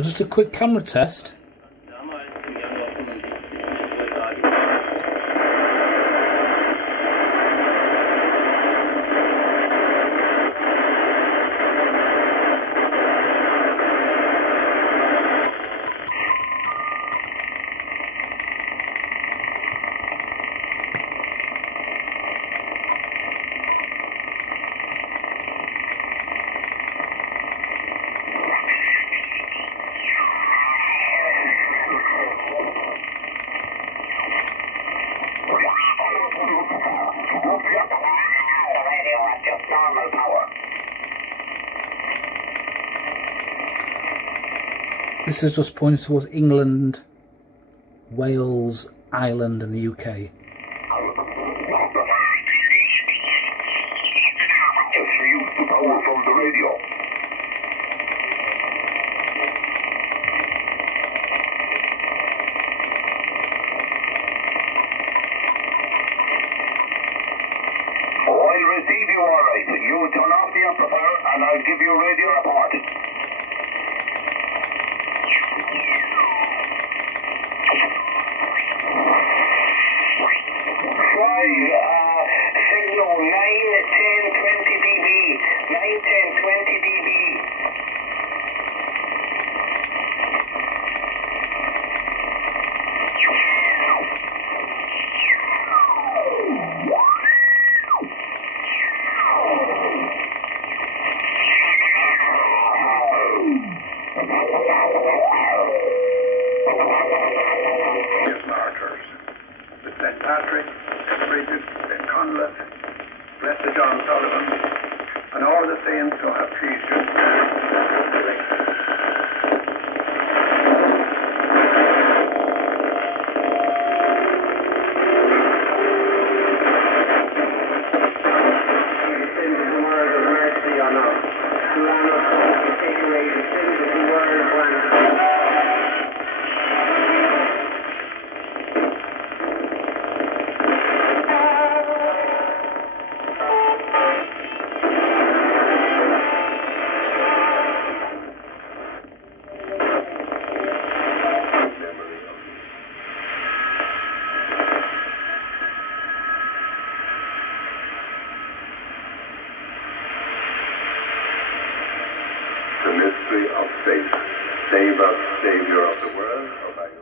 Just a quick camera test. This is just pointing towards England, Wales, Ireland and the UK.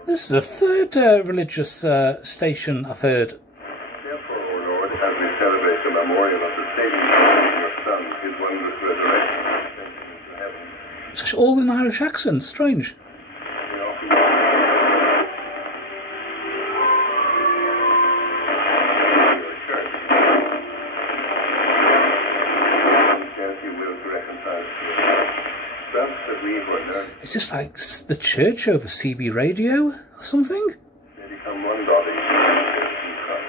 This is the third religious station I've heard. Therefore, O Lord, as we celebrate the memorial of the saving of your Son, his wondrous resurrection, into heaven. It's actually all with an Irish accent, strange. Is this like the church over CB radio or something? They become one body in Christ.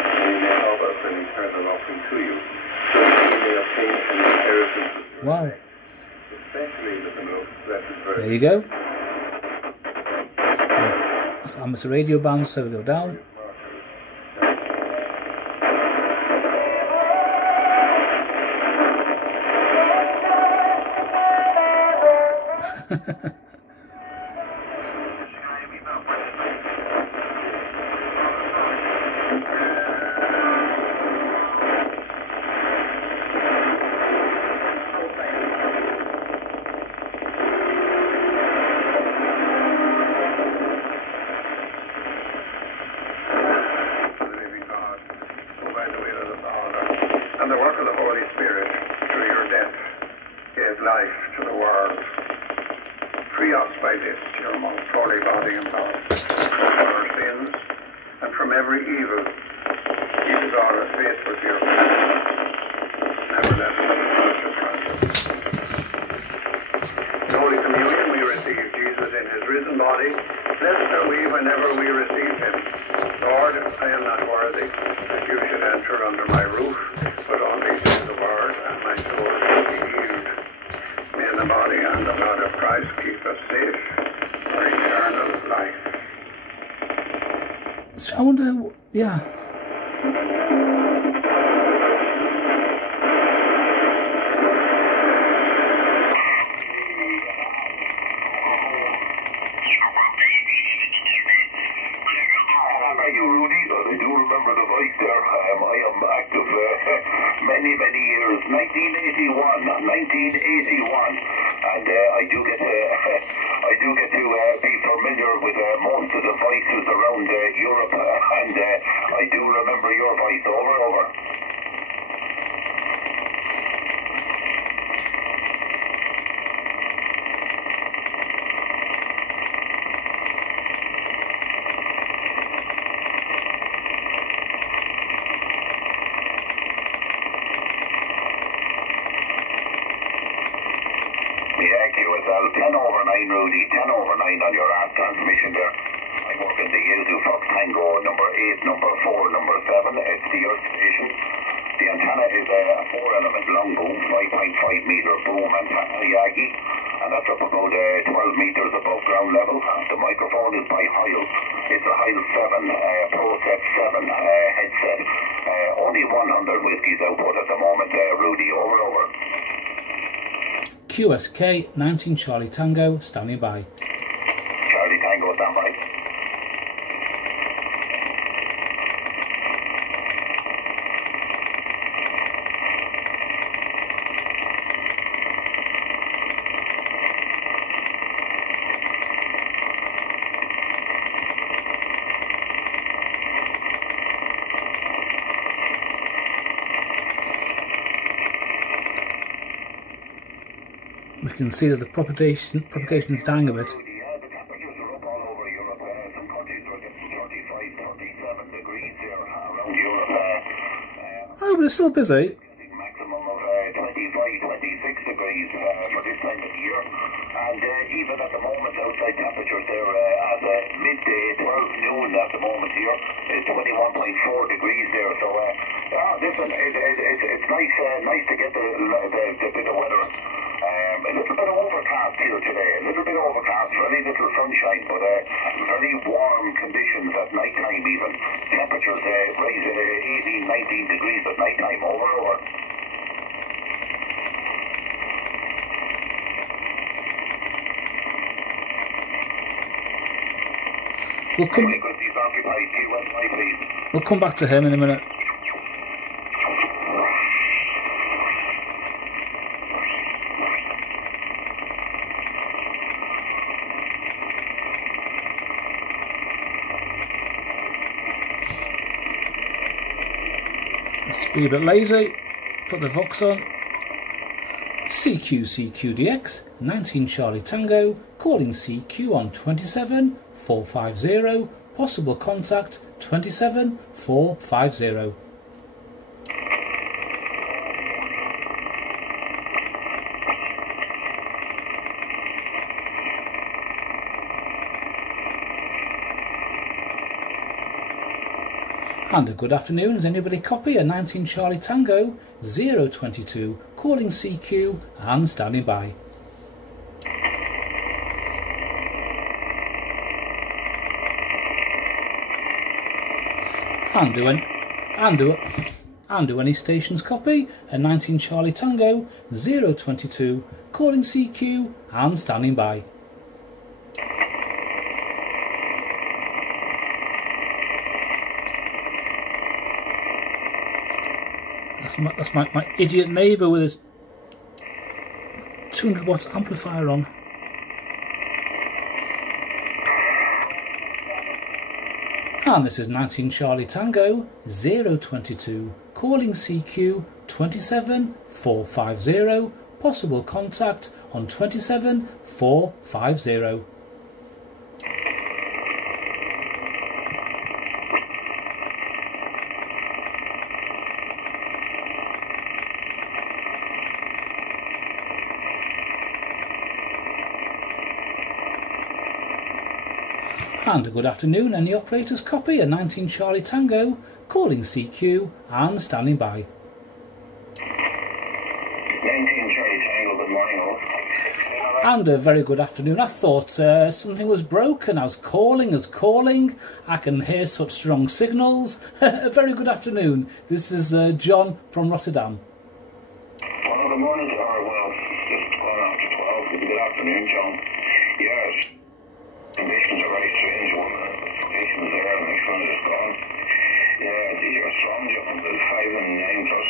And he may help us in eternal offering to you, so that we may obtain an inheritance of your wow. Especially with the most blessed Virgin. There you go. That's amateur radio band, so we go down. And the work of the Holy Spirit through your death gave life to the world. Free us by this, your most holy body and blood, from our sins and from every evil. Keep us all as faithful to your presence. Never let us approach your conscience. In Holy Communion we receive Jesus in his risen body. Blessed are we whenever we receive him. Lord, I am not worthy that you should enter under my roof, but only say the word, and my soul shall be healed. May the body and the blood of Christ keep us safe for eternal life. So I wonder, yeah. 1981, and I do get to be familiar with most of the voices around Europe, and I do remember your voice over. QSL 10 over 9, Rudy, 10 over 9 on your app transmission there. I'm working the Yazu Fox Tango number 8, number 4, number 7. It's the Earth station. The antenna is a 4-element long boom, 5.5 metre boom antenna, Yagi, and that's up about 12 metres above ground level. The microphone is by Heil. It's a Heil 7, Pro Set 7 headset. Only 100 whiskies output at the moment, Rudy, over. QSK 19 Charlie Tango, standing by. Charlie Tango, stand by. We can see that the propagation is dying a bit. The temperatures are up all over Europe. Some countries are getting 35, 37 degrees there around Europe. Oh, but it's still busy. Maximum of 25, 26 degrees for this time of the year. And even at the moment, outside temperatures there at midday, 12 noon at the moment here, is 21.4 degrees there. So, listen, it's nice to get the bit of weather. A little bit of overcast here today, very little sunshine, but very warm conditions at night time even. Temperatures rise 18, 19 degrees at night time, over. We'll come back to him in a minute. Let's be a bit lazy. Put the Vox on. CQDX 19 Charlie Tango, calling CQ on 27450, possible contact 27450. And a good afternoon. Has anybody copy a 19 Charlie Tango 022, calling CQ and standing by. And do any stations copy a 19 Charlie Tango 022, calling CQ and standing by. That's my idiot neighbour with his 200 watt amplifier on. And this is 19 Charlie Tango 022, calling CQ 27450, possible contact on 27450. And a good afternoon. Any operators copy a 19 Charlie Tango, calling CQ and standing by. 19 Charlie Tango, good morning all. And a very good afternoon. I thought something was broken. I was calling. I can hear such strong signals. A very good afternoon. This is John from Rotterdam. Well, good morning, or well, just going after 12. Good afternoon, John. Yes. Conditions are very strange. One minute the station is there, the next one is gone. Yeah, these are strong, John, the 5 and 9 plus.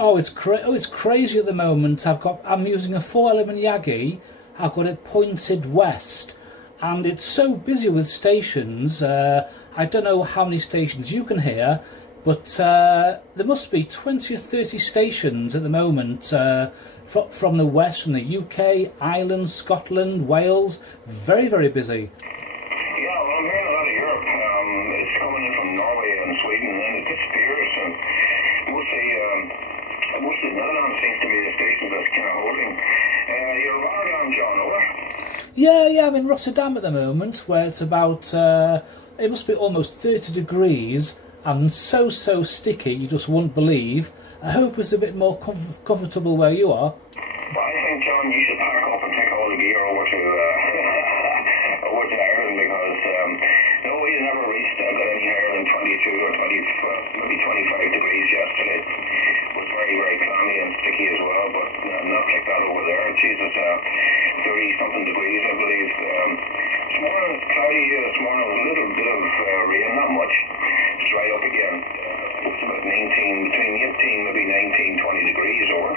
Oh, it's crazy at the moment. I'm using a 4-element Yagi. I've got it pointed west, and it's so busy with stations. I don't know how many stations you can hear, but there must be 20 or 30 stations at the moment from the west, from the UK, Ireland, Scotland, Wales. Very, very busy. Yeah, well, I'm hearing a lot of Europe. It's coming in from Norway and Sweden, and it disappears. And mostly Netherlands seems to be the station that's kind of holding. You're Rotterdam, John, over? Yeah, I'm in Rotterdam at the moment, where it's about, it must be almost 30 degrees, and so sticky you just won't believe. I hope it's a bit more comfortable where you are. Well, I think, John, you should pack up and take all the gear over to Ireland, because no, we never reached any higher than 22 or 20, maybe 25 degrees yesterday. It was very, very clammy and sticky as well, but not like that over there. Jesus, 30-something degrees, I believe. This morning it's cloudy here. This morning was a little bit of rain, not much. It's right up again. It's about 19, between 18, maybe 19, 20 degrees over.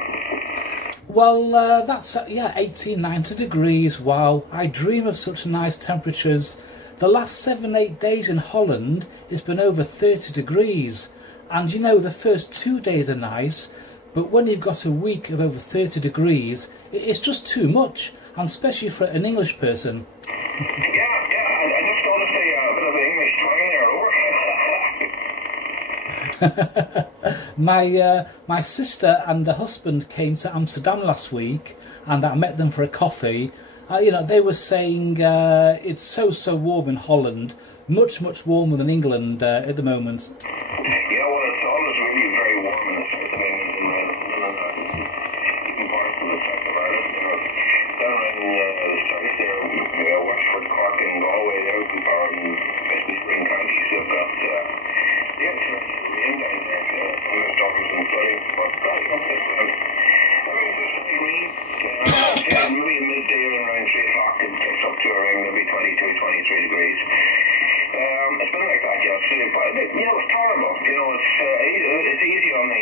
Well, that's, 18, 19 degrees, wow. I dream of such nice temperatures. The last 7-8 days in Holland, it's been over 30 degrees. And you know, the first 2 days are nice, but when you've got a week of over 30 degrees, it's just too much, and especially for an English person. I just want to say a bit of an English twang there, over. My sister and her husband came to Amsterdam last week, and I met them for a coffee. You know, they were saying it's so warm in Holland, much warmer than England at the moment. Yeah, well, it's always really very warm in the south of England, even parts of the south of Ireland. You know, down in the south there, Wexford, Cork, and Galway, there, especially spring counties, they've got rain down there, thunderstorms and flooding. But maybe in midday around 3 o'clock, it gets up to around maybe 22, 23 degrees. It's been like that yesterday, but you know, it's tolerable. You know, it's easy on the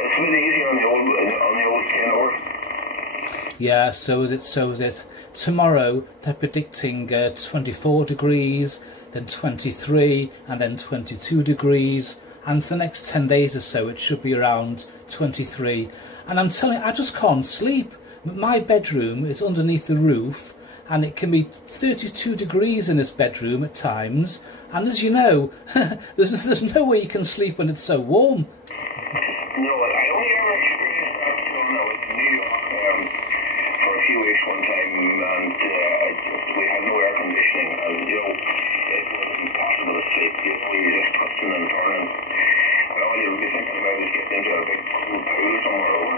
it's really easy on the old skin, or. Yeah, so is it. Tomorrow they're predicting 24 degrees, then 23, and then 22 degrees. And for the next 10 days or so, it should be around 23. And I'm telling you, I just can't sleep. My bedroom is underneath the roof, and it can be 32 degrees in this bedroom at times. And as you know, there's no way you can sleep when it's so warm. No, I only ever experienced that when I was in New York for a few weeks one time, and we had no air conditioning, and you know, it was impossible to sleep. You know, you were just twisting and turning, and all you would be thinking about is getting into a big cool pool somewhere over.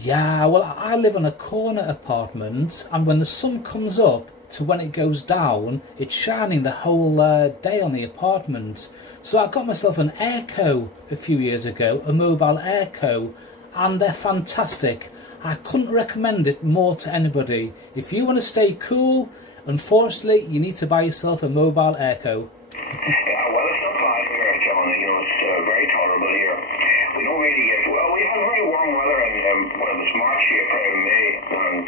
Yeah, well, I live in a corner apartment, and when the sun comes up to when it goes down, it's shining the whole day on the apartment. So I got myself an airco a few years ago, a mobile airco, and they're fantastic. I couldn't recommend it more to anybody. If you want to stay cool, unfortunately, you need to buy yourself a mobile airco. Yeah, well, it's not bad here, John. You know, it's very tolerable here. We don't really get, well, we had very warm weather in when it was March, April, and May, and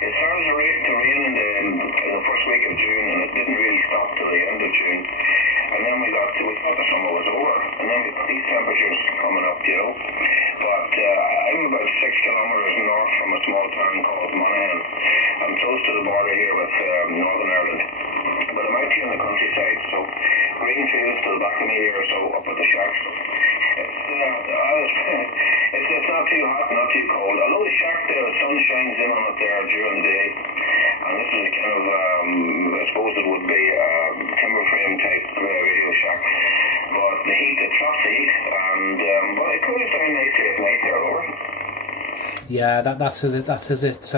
it started to rain in the first week of June, and it didn't really stop till the end of June. And then we thought the summer was over, and then we got these temperatures coming up, you know. But I'm about 6 kilometres north from a small town called Monaghan. I'm close to the border here with Northern Ireland, but I'm out here in the countryside, so green fields to the back of me here, so up at the shack. It's not too hot, not too cold. Although the shack there, the sun shines in on it there during the day, and this is kind of, I suppose it would be a timber frame type radio shack. But the heat, it traps the heat, and but it cools down nicely at night there, over. Yeah, that is it.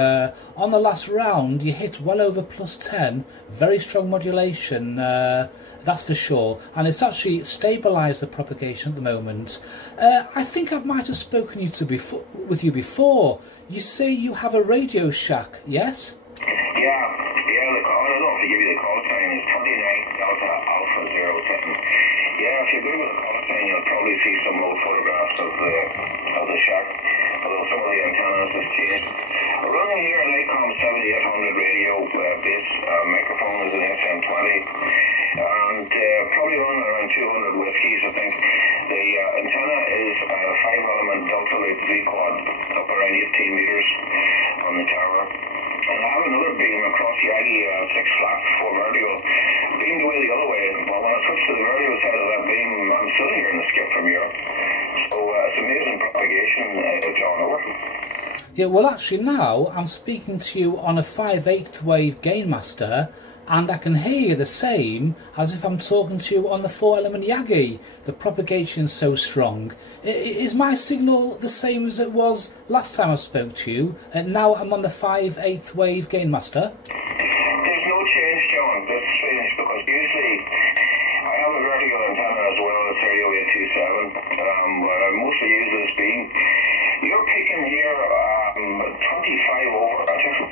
On the last round, you hit well over +10. Very strong modulation, that's for sure. And it's actually stabilised the propagation at the moment. I think I might have spoken with you before. You say you have a Radio Shack, yes? Yeah, I don't know if I give you the call sign. It's 29 Delta Alpha 07. Yeah, if you Google the call sign, you'll probably see some old photographs of of the shack, although some of the antennas have changed. We're running here an ACOM 7800 radio base microphone is an SM20, and probably running around 200 whiskies, I think. The antenna is a 5-element delta loop V-quad up around 18 meters on the tower. And I have another beam across the Aggie 6 flat 4 vertical, beamed away the other way. But when I switch to the vertical side of that beam, I'm still hearing the skip from Europe. So it's amazing propagation, John, over. Yeah, well actually now I'm speaking to you on a 5/8 wave Gainmaster, and I can hear you the same as if I'm talking to you on the 4-element Yagi. The propagation is so strong. Is my signal the same as it was last time I spoke to you? And now I'm on the 5/8 wave Gainmaster. There's no change, John. That's strange because usually I have a vertical antenna as well as 30827, but I mostly use this beam. You're peaking here 25 over, aren't you?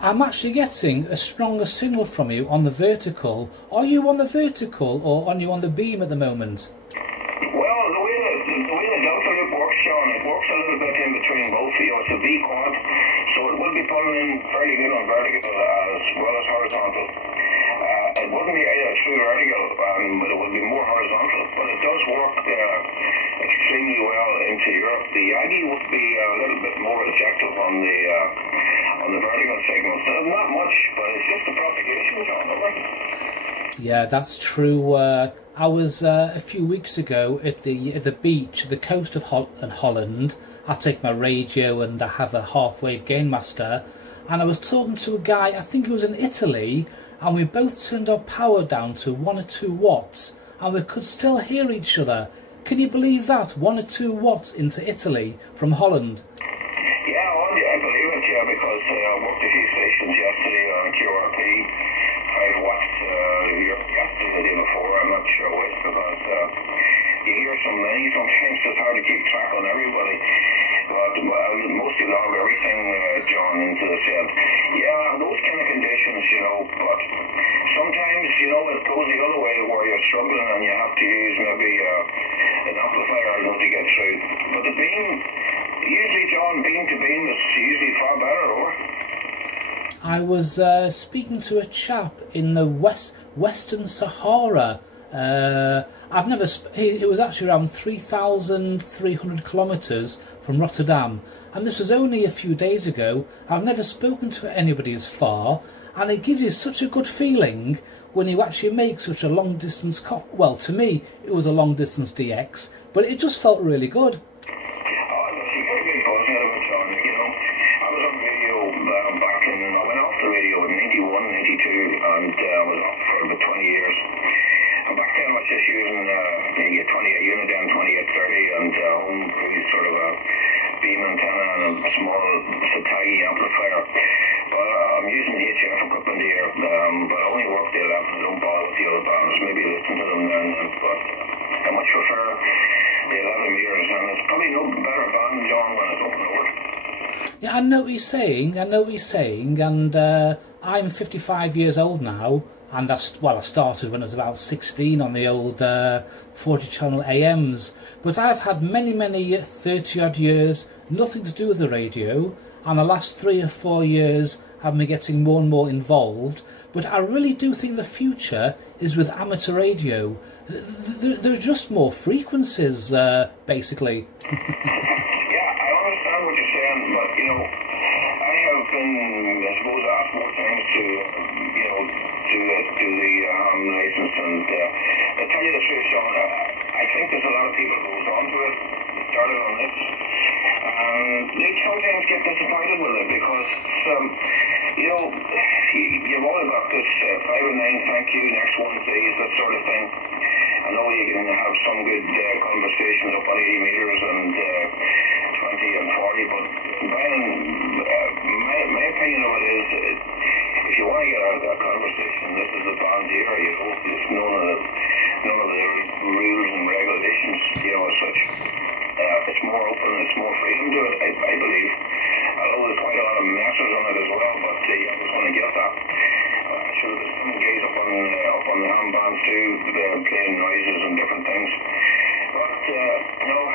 I'm actually getting a stronger signal from you on the vertical. Are you on the vertical or are you on the beam at the moment? Well, the way the delta loop works, Sean, it works a little bit in between both. You know, it's a V-quad, so it will be pulling in fairly good on vertical as well as horizontal. It wouldn't be a true vertical, but it would be more horizontal. But it does work extremely well into Europe. The Aggie would be a little bit more ejective on the vertical signals. Not much, but it's just the propagation, John. Yeah, that's true. I was a few weeks ago at the beach, at the coast of Holland. I take my radio and I have a half-wave Gainmaster, and I was talking to a guy, I think he was in Italy, and we both turned our power down to 1 or 2 watts, and we could still hear each other. Can you believe that? 1 or 2 watts into Italy from Holland. Yeah, well, I believe it, yeah, because I worked a few stations yesterday on QRP, 5 watts yesterday, the day before, I'm not sure which, because you hear so many, sometimes it's hard to keep track on everybody. But mostly log everything, John, into the set. Yeah, those kind of conditions, you know, but sometimes, you know, it goes the other way where you're struggling and you have to use maybe an amplifier to get through. But the beam, usually, John, beam to beam is usually far better, or? I was speaking to a chap in the Western Sahara. It was actually around 3,300 kilometres from Rotterdam, and this was only a few days ago. I've never spoken to anybody as far, and it gives you such a good feeling when you actually make such a long distance well, to me it was a long distance DX, but it just felt really good. Small Satagi amplifier, but I'm using HF equipment here, but I only work the 11s, don't bother with the other bands, maybe listen to them then, but I much prefer the 11 meters, and it's probably no better band, John, when it's open over. Yeah, I know what he's saying, and I'm 55 years old now, and I started when I was about 16 on the old 40-channel AMs, but I've had many 30-odd years, nothing to do with the radio, and the last 3 or 4 years have me getting more and more involved. But I really do think the future is with amateur radio. There are just more frequencies, basically. Yeah, I understand what you're saying, but you know, I have been, I suppose, asked more times to, you know, do the license, and to tell you the truth, Sean, I think there's a lot of people who goes on to it, started on this. They sometimes get disappointed with it because, you know, you've only got this 5 and 9, thank you, next one, please, that sort of thing. I know you can have some good conversations up on 80 meters and 20 and 40, but my opinion of it is, if you want to get a conversation, this is the band here, you know, there's none of the rules and regulations, you know, as such. It's more open, it's more freedom to it, I believe. Although there's quite a lot of messes on it as well, but I just want to get that. Sure, there's some guys up on the hand bands too, playing noises and different things. But, no,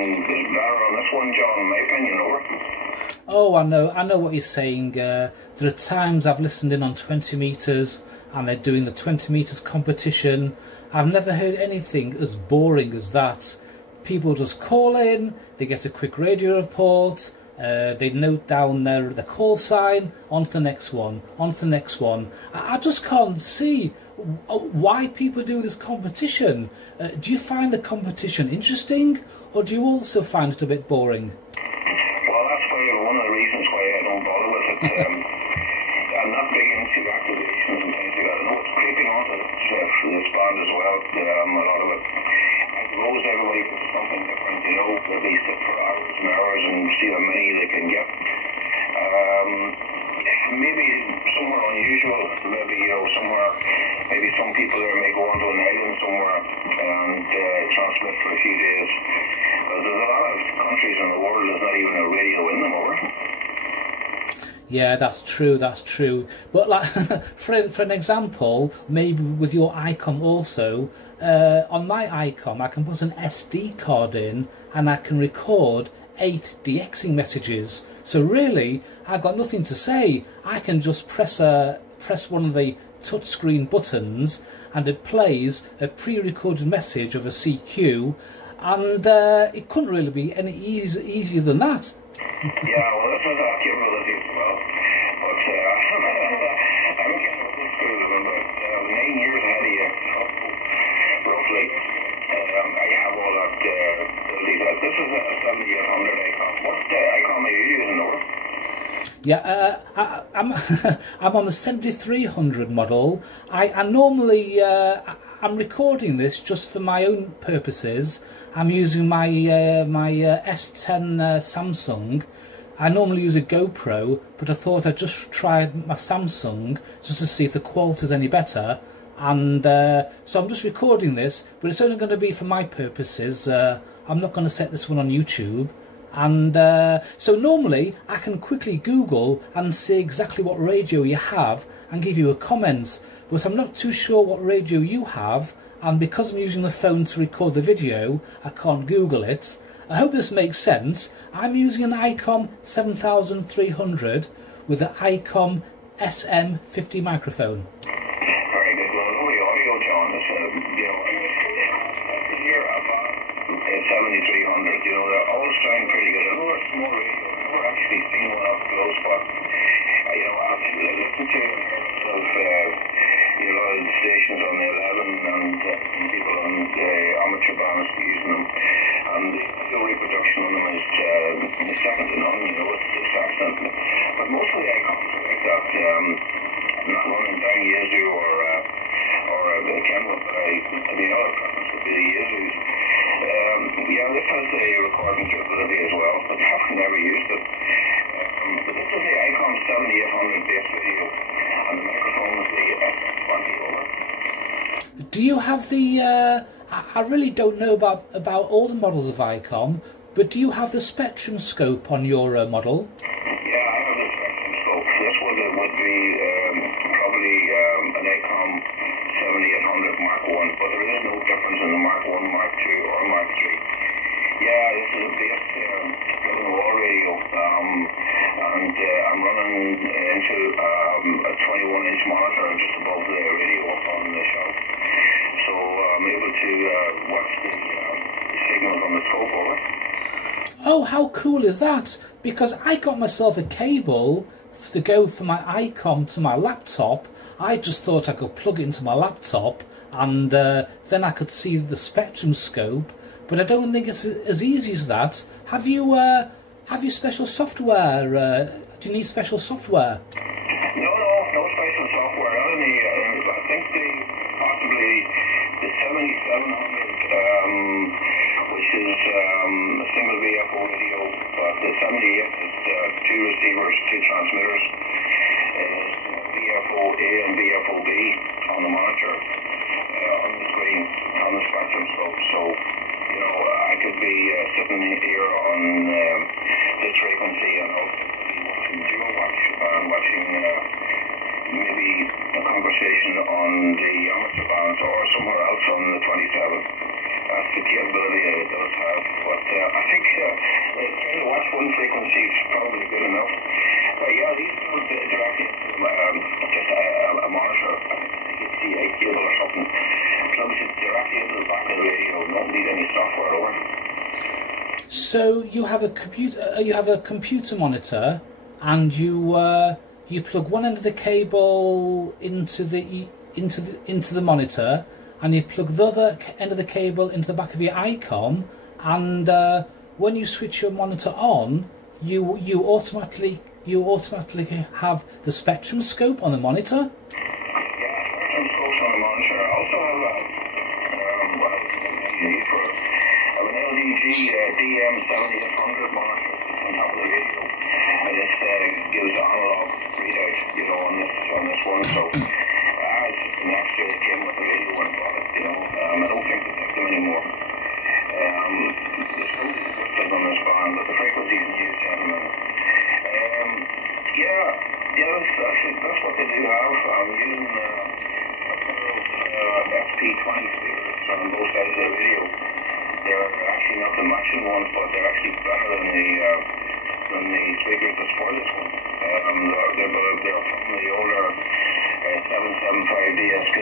is better on this one, John, in my opinion, over. Oh, I know what you're saying. There are times I've listened in on 20 metres and they're doing the 20 metres competition. I've never heard anything as boring as that. People just call in, they get a quick radio report, they note down their call sign, on to the next one, on to the next one. I just can't see why people do this competition. Do you find the competition interesting, or do you also find it a bit boring? Well, that's one of the reasons why I don't bother with it. I'm not big into activations and things like that. I know it's creeping onto this band as well, a lot of it. I suppose everybody does something different, you know. They sit for hours and hours and see how many they can get. Maybe somewhere unusual, maybe, you know, somewhere, maybe some people there may go onto an island somewhere and transmit for a few days. But there's a lot of countries in the world there's not even a radio in them, over. Yeah, that's true. But like, for an example, maybe with your ICOM also, on my ICOM I can put an SD card in and I can record 8 DXing messages. So really, I've got nothing to say. I can just press one of the touchscreen buttons and it plays a pre-recorded message of a CQ, and it couldn't really be any easier than that. Yeah, well, this is a capability as well. But I'm getting a good school, remember, 9 years ahead of you, roughly. I have all that ability. This is a 7800 ICOM. What ICOM are you using, Nora? Yeah, I'm on the 7300 model. I normally I'm recording this just for my own purposes. I'm using my S10 Samsung. I normally use a GoPro, but I thought I'd just try my Samsung just to see if the quality is any better. And so I'm just recording this, but it's only going to be for my purposes. I'm not going to set this one on YouTube. And so normally I can quickly Google and see exactly what radio you have and give you a comment, but I'm not too sure what radio you have, and because I'm using the phone to record the video I can't Google it. I hope this makes sense. I'm using an ICOM 7300 with an ICOM SM50 microphone. Very good. Well, only audio, John, is, you know, here about 7300, you know, they all sound pretty good. I know it's small radio. I've never actually seen one up close, but, you know, I've listened to of, you know, the stations on the 11 and people on the amateur bands using them. And the reproduction on them is second to none, you know, it's excellent. But most of the icons are like that, not running down Yezu or the Kenwood, but the other preference would be the Yezus. Yeah, this has a recording capability as well, but I've never used it. But this is the ICOM 7800 base radio, and the microphone is the S20 over. Do you have the... I really don't know about all the models of ICOM, but do you have the spectrum scope on your model? Yeah, I have the spectrum scope. This would be probably an ICOM 7800 Mark 1, but there is no difference in the Mark 1, Mark 2 or Mark 3. Yeah, this is a base wall radio, and I'm running into a 21-inch monitor just above the radio up on the shelf. So I'm able to watch the signals on the scope over. Oh, how cool is that? Because I got myself a cable to go from my ICOM to my laptop. I just thought I could plug it into my laptop and then I could see the spectrum scope, but I don't think it's as easy as that. Have you special software? Do you need special software? No special software. I think possibly the 7700, which is a single VFO radio, but the 78 is 2 receivers, 2 transmitters, VFO A and VFO B on the monitor, on the screen, on the spectrum scope. So, you know, I could be sitting here on this frequency and I'll be watching GeoWatch and watching maybe a conversation on the amateur bands or somewhere else on the 27. That's the capability it does have. But I think So you have a computer monitor, and you plug one end of the cable into the monitor, and you plug the other end of the cable into the back of your ICOM, and when you switch your monitor on, you automatically have the spectrum scope on the monitor. DM7800 monitor on top of the radio, and this gives the analog readout, you know, on this one. So as an extra that came with the radio when I bought it, you know, I don't think they take them anymore. There's no difference on this band, but the frequencies in use, gentlemen. That's what they do have. I'm using a pair of SP20 speakers on both sides of the radio. They're actually not the matching ones, but they're actually better than the speakers that's for this one. They're from the older 775 DSP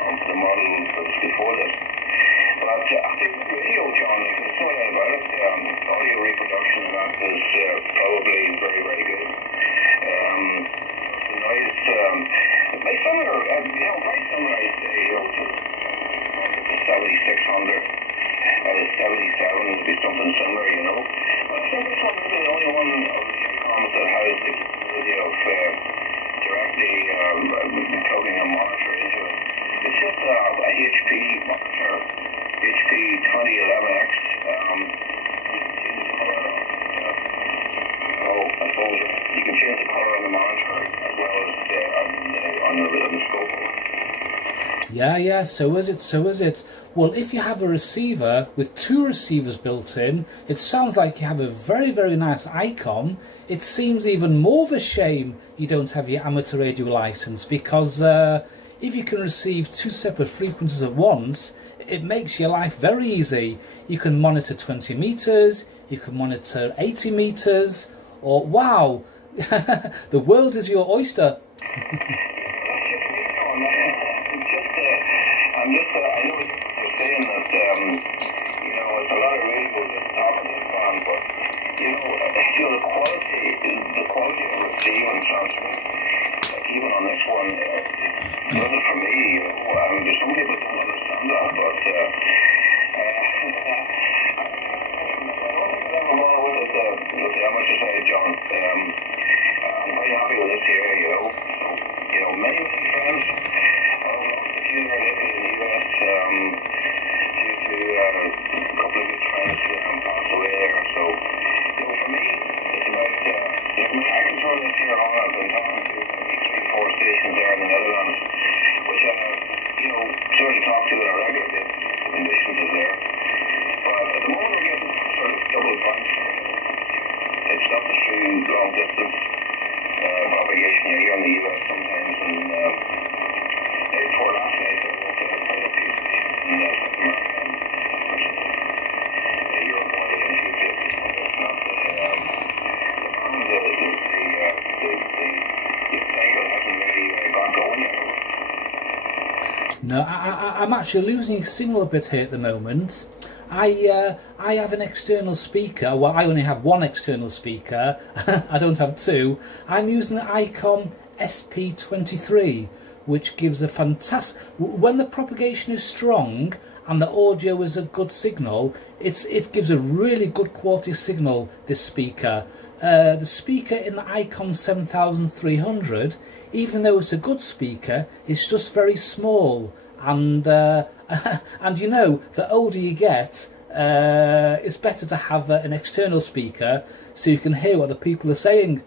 of the model that was before this. But I think the radio, John, there's no doubt about it. Audio reproduction and that is probably very, very good. The noise, very similar, I'd say, to 7600. 77 would be something similar, you know. I think this one is the only one of the comms that has the capability of directly plugging a monitor into it. It's just a HP monitor, HP 2011X. I suppose you can change the color on the monitor as well as on the scope. Yeah, so is it. Well, if you have a receiver with two receivers built in, it sounds like you have a very, very nice ICOM. It seems even more of a shame you don't have your amateur radio license, because if you can receive two separate frequencies at once, it makes your life very easy. You can monitor 20 meters, you can monitor 80 meters, or wow, the world is your oyster. I know you're saying that, you know, it's a lot of radio at the top of this band, but, you know, the quality of receive and transmit, like even on this one, it wasn't for me, you know, there's some people who don't understand that, but, I don't know with the amateur side, John. I'm very happy with this here, you know. So, you know, many friends, a few are living in the US, due to a couple of good friends passed away there. So, you know, for me, it's about, you know, I can turn this here on. I've been talking to 3-4 stations there in the Netherlands, which you know, certainly talk to on a regular basis. The conditions is there. But at the moment, we're getting sort of double bunch. It's not the true long distance propagation you hear in the US sometimes, and for last night there was quite a few stations in South America, which is Uruguay and 250. It's not the cycle hasn't really got going yet. No, I'm actually losing signal a bit here at the moment. I have an external speaker. Well, I only have one external speaker. I don't have two. I'm using the ICOM SP23, which gives a fantastic... When the propagation is strong and the audio is a good signal, it gives a really good quality signal, this speaker. The speaker in the ICOM 7300, even though it's a good speaker, it's just very small. And and you know, the older you get, it's better to have an external speaker so you can hear what the people are saying.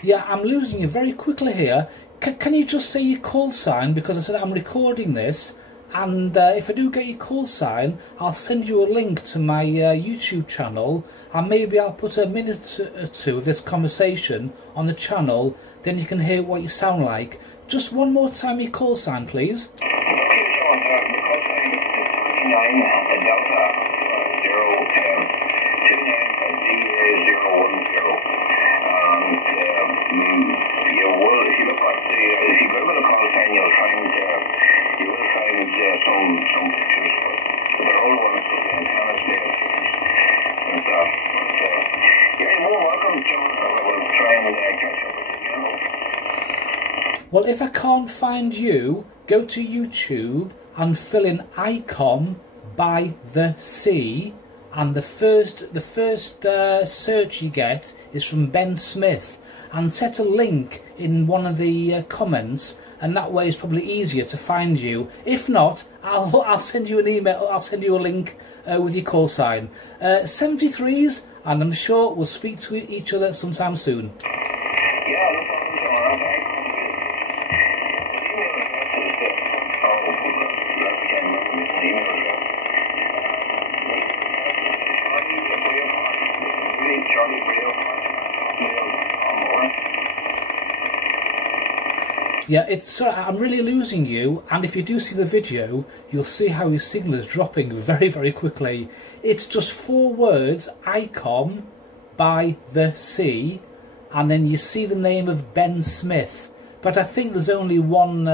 Yeah, I'm losing you very quickly here. Can you just say your call sign? Because I said I'm recording this, And if I do get your call sign, I'll send you a link to my YouTube channel, and maybe I'll put a minute or two of this conversation on the channel, then you can hear what you sound like. Just one more time your call sign, please. Some pictures, but they're all ones in Anglesey and stuff. But yeah, you're more welcome, John. I will try and catch up with you. Well, if I can't find you, go to YouTube and fill in ICOM by the sea, and the first search you get is from Ben Smith, and set a link in one of the comments, and that way it's probably easier to find you. If not, I'll send you an email, I'll send you a link with your call sign. 73s, and I'm sure we'll speak to each other sometime soon. Yeah, sorry, I'm really losing you, and if you do see the video, you'll see how his signal is dropping very, very quickly. It's just 4 words, ICOM by the sea, and then you see the name of Ben Smith. But I think there's only one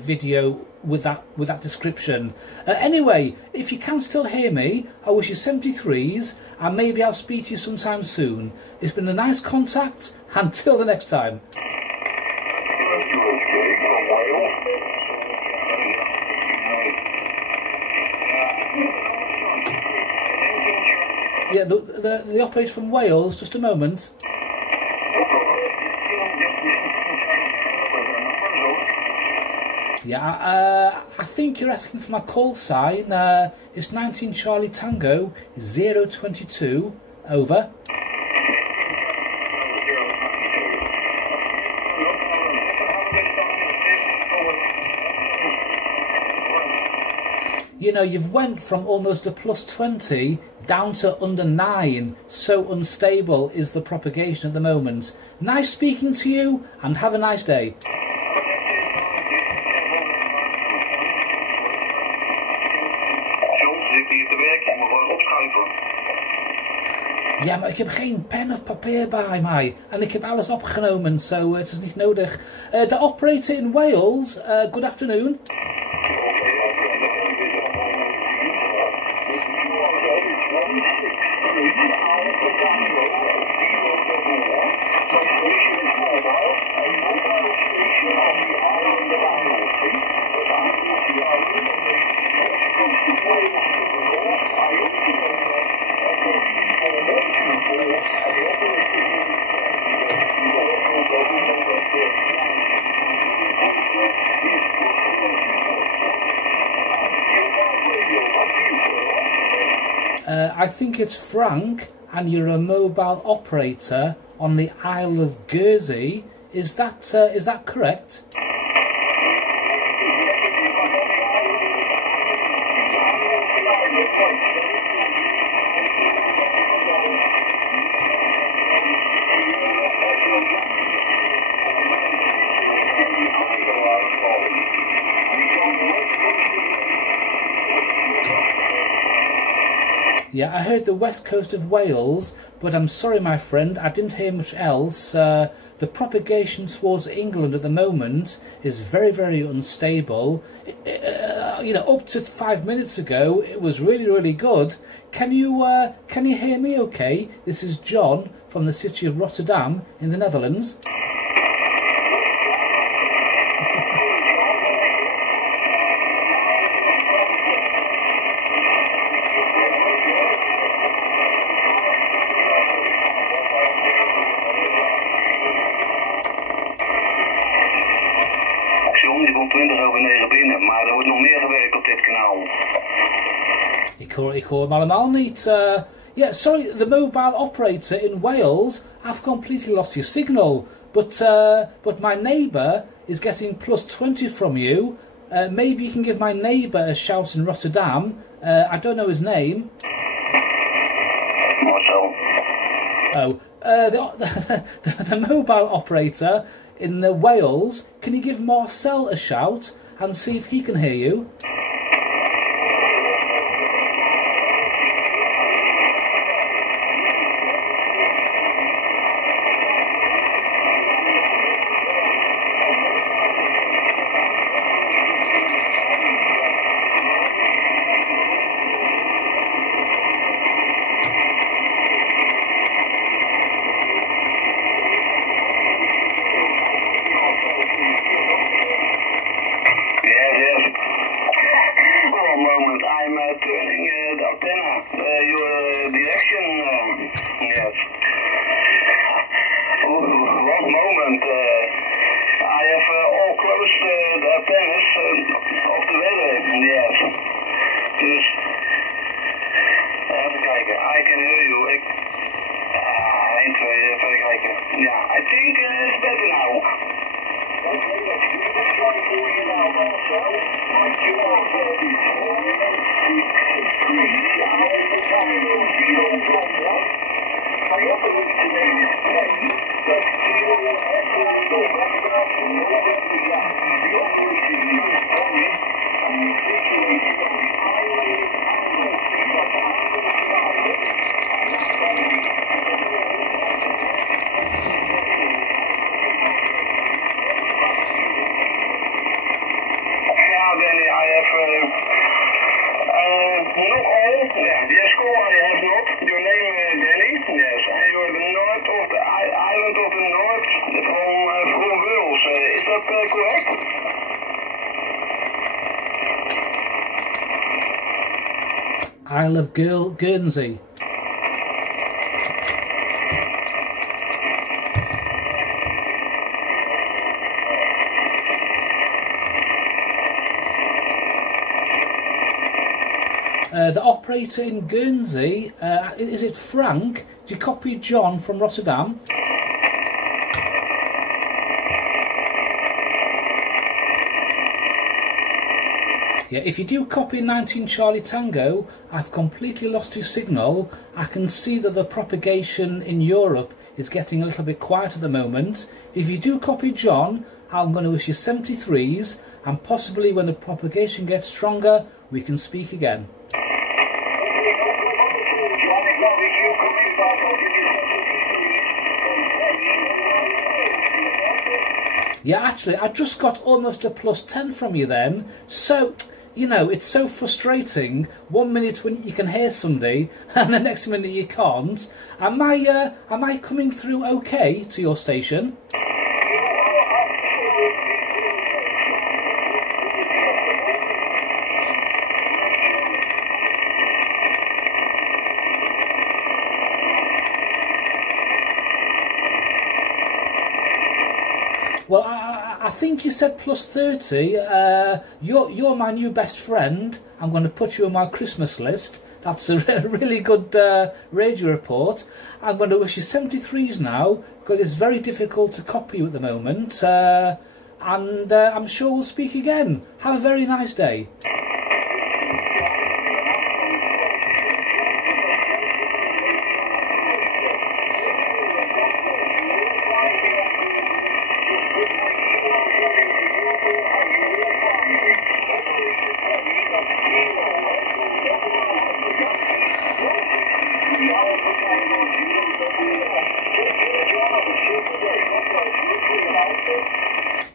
video with that description. Anyway, if you can still hear me, I wish you 73s, and maybe I'll speak to you sometime soon. It's been a nice contact. Until the next time. Yeah, the operator from Wales. Just a moment. Yeah, I think you're asking for my call sign. It's 19 Charlie Tango 022. Over. You know, you've went from almost a +20 down to under 9. So unstable is the propagation at the moment. Nice speaking to you, and have a nice day. Ja, maar ik heb geen pen of papier bij mij. En ik heb alles opgenomen, so het is niet nodig. The operator in Wales, good afternoon. I think it's Frank, and you're a mobile operator on the Isle of Guernsey. Is that correct? Yeah, I heard the west coast of Wales, but I'm sorry, my friend, I didn't hear much else. The propagation towards England at the moment is very, very unstable. You know, up to 5 minutes ago, it was really, really good. Can you hear me okay? This is John from the city of Rotterdam in the Netherlands. Die komt 20 over 9 binnen, maar er wordt nog meer gewerkt op dit kanaal. Ik hoor hem allemaal niet. Yeah, sorry, the mobile operator in Wales, I've completely lost your signal. But my neighbour is getting +20 from you, maybe you can give my neighbour a shout in Rotterdam. I don't know his name. Marcel. Oh, the mobile operator in Wales, can you give Marcel a shout and see if he can hear you? Isle of Guernsey. The operator in Guernsey, is it Frank? Do you copy John from Rotterdam? Yeah, if you do copy 19 Charlie Tango, I've completely lost his signal. I can see that the propagation in Europe is getting a little bit quiet at the moment. If you do copy John, I'm going to wish you 73s, and possibly when the propagation gets stronger, we can speak again. Yeah, actually, I just got almost a +10 from you then. So, you know, it's so frustrating. 1 minute when you can hear somebody, and the next minute you can't. Am I coming through okay to your station? Well, I think you said +30. You're my new best friend. I'm going to put you on my Christmas list. That's a really good radio report. I'm going to wish you 73s now, because it's very difficult to copy you at the moment. And I'm sure we'll speak again. Have a very nice day.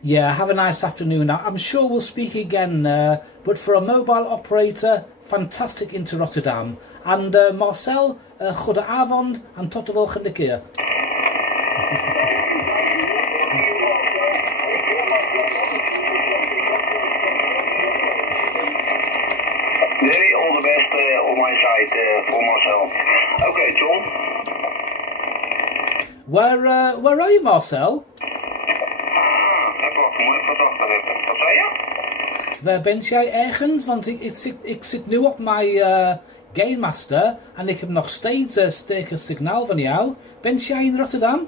Yeah, have a nice afternoon. I'm sure we'll speak again, but for a mobile operator, fantastic into Rotterdam. And Marcel, goedenavond en tot de volgende keer. Very all the best on my side for Marcel. Okay, John. Where are you, Marcel? Waar ben jij ergens? Want ik zit nu op mijn Game Master en ik heb nog steeds sterker signaal van jou. Ben jij in Rotterdam?